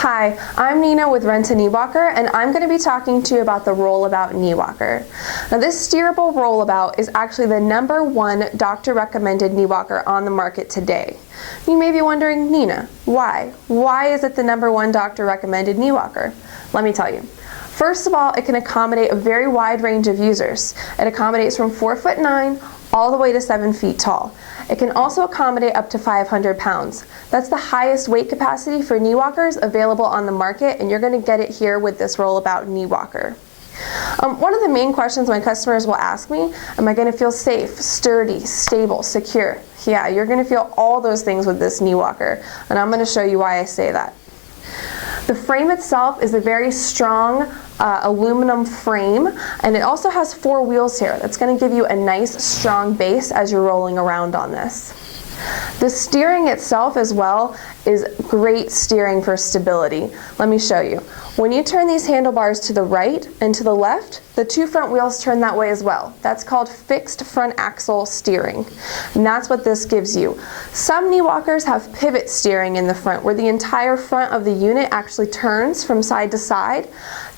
Hi, I'm Nina with Rent a Knee Walker, and I'm going to be talking to you about the Roll-A-Bout knee walker. Now, this steerable Roll-A-Bout is actually the #1 doctor-recommended knee walker on the market today. You may be wondering, Nina, why? Why is it the #1 doctor-recommended knee walker? Let me tell you. First of all, it can accommodate a very wide range of users. It accommodates from 4'9" all the way to 7 feet tall. It can also accommodate up to 500 pounds. That's the highest weight capacity for knee walkers available on the market, and you're going to get it here with this Roll-A-Bout knee walker. One of the main questions my customers will ask me, am I going to feel safe, sturdy, stable, secure? Yeah, you're going to feel all those things with this knee walker, and I'm going to show you why I say that. The frame itself is a very strong aluminum frame, and it also has 4 wheels here. That's going to give you a nice strong base as you're rolling around on this. The steering itself as well is great steering for stability. Let me show you. When you turn these handlebars to the right and to the left, the 2 front wheels turn that way as well. That's called fixed front axle steering, and that's what this gives you. Some knee walkers have pivot steering in the front, where the entire front of the unit actually turns from side to side.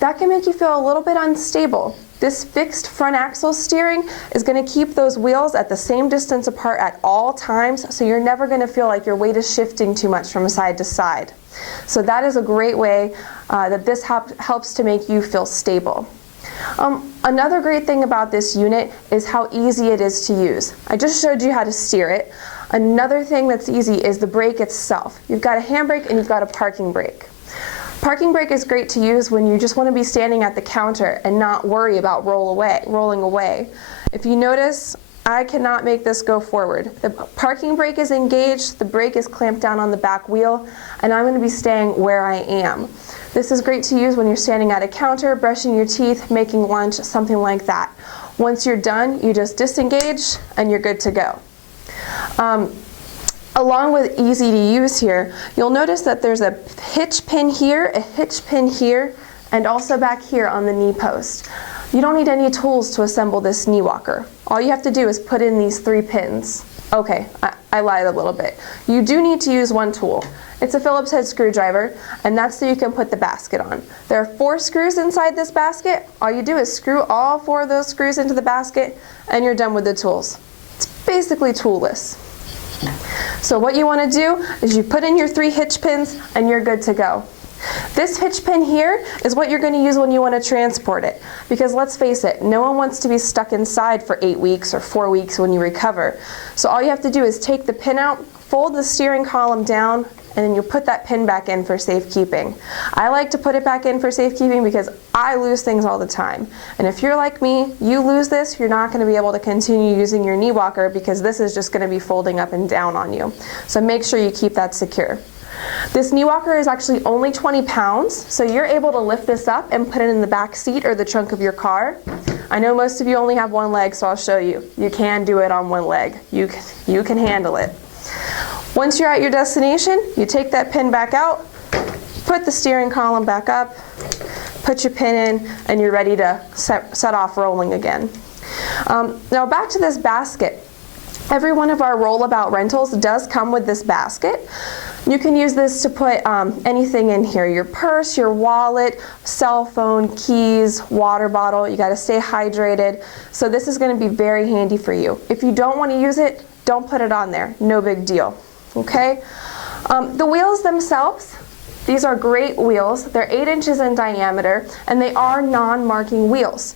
That can make you feel a little bit unstable. This fixed front axle steering is going to keep those wheels at the same distance apart at all times, so you're never going to feel like your weight is shifting too much from side to side. So that is a great way that this helps to make you feel stable. Another great thing about this unit is how easy it is to use. I just showed you how to steer it. Another thing that's easy is the brake itself. You've got a handbrake and you've got a parking brake. Parking brake is great to use when you just want to be standing at the counter and not worry about rolling away. If you notice, I cannot make this go forward. The parking brake is engaged, the brake is clamped down on the back wheel, and I'm going to be staying where I am. This is great to use when you're standing at a counter, brushing your teeth, making lunch, something like that. Once you're done, you just disengage and you're good to go. Along with easy to use here, you'll notice that there's a hitch pin here, a hitch pin here, and also back here on the knee post. You don't need any tools to assemble this knee walker. All you have to do is put in these 3 pins. Okay, I lied a little bit. You do need to use 1 tool. It's a Phillips head screwdriver, and that's so you can put the basket on. There are 4 screws inside this basket. All you do is screw all 4 of those screws into the basket, and you're done with the tools. It's basically toolless. So what you want to do is you put in your 3 hitch pins and you're good to go. This hitch pin here is what you're going to use when you want to transport it, because let's face it, no one wants to be stuck inside for 8 weeks or 4 weeks when you recover. So all you have to do is take the pin out, fold the steering column down, and then you put that pin back in for safekeeping. I like to put it back in for safekeeping because I lose things all the time. And if you're like me, you lose this, you're not going to be able to continue using your knee walker because this is just going to be folding up and down on you. So make sure you keep that secure. This knee walker is actually only 20 pounds, so you're able to lift this up and put it in the back seat or the trunk of your car. I know most of you only have 1 leg, so I'll show you. You can do it on 1 leg. You can handle it. Once you're at your destination, you take that pin back out, put the steering column back up, put your pin in, and you're ready to set off rolling again. Now back to this basket. Every one of our Roll-A-Bout rentals does come with this basket. You can use this to put anything in here, your purse, your wallet, cell phone, keys, water bottle. You got to stay hydrated. So this is going to be very handy for you. If you don't want to use it, don't put it on there. No big deal. Okay? The wheels themselves, these are great wheels. They're 8 inches in diameter, and they are non-marking wheels.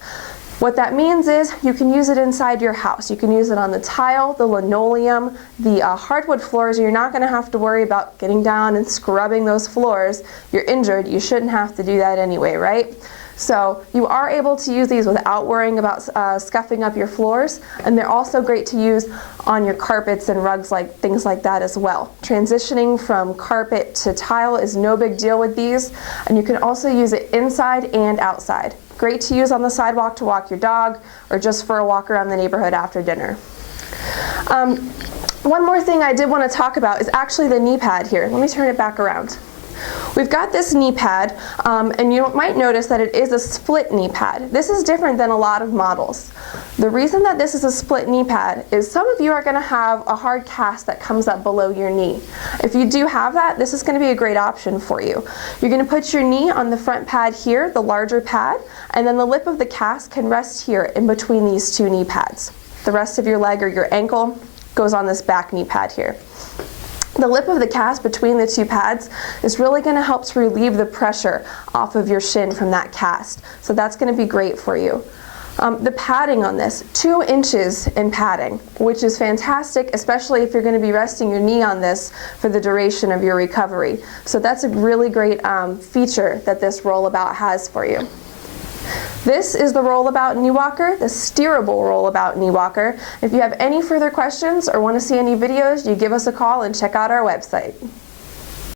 What that means is you can use it inside your house. You can use it on the tile, the linoleum, the hardwood floors. You're not going to have to worry about getting down and scrubbing those floors. You're injured. You shouldn't have to do that anyway, right? So you are able to use these without worrying about scuffing up your floors, and they're also great to use on your carpets and rugs, things like that as well. Transitioning from carpet to tile is no big deal with these, and you can also use it inside and outside. Great to use on the sidewalk to walk your dog, or just for a walk around the neighborhood after dinner. One more thing I did want to talk about is actually the knee pad here. Let me turn it back around. We've got this knee pad, and you might notice that it is a split knee pad. This is different than a lot of models. The reason that this is a split knee pad is some of you are going to have a hard cast that comes up below your knee. If you do have that, this is going to be a great option for you. You're going to put your knee on the front pad here, the larger pad, and then the lip of the cast can rest here in between these two knee pads. The rest of your leg or your ankle goes on this back knee pad here. The lip of the cast between the two pads is really going to help to relieve the pressure off of your shin from that cast. So that's going to be great for you. The padding on this, 2 inches in padding, which is fantastic, especially if you're going to be resting your knee on this for the duration of your recovery. So that's a really great feature that this Roll-A-Bout has for you. This is the Roll-A-Bout knee walker, the steerable Roll-A-Bout knee walker. If you have any further questions or want to see any videos, you give us a call and check out our website.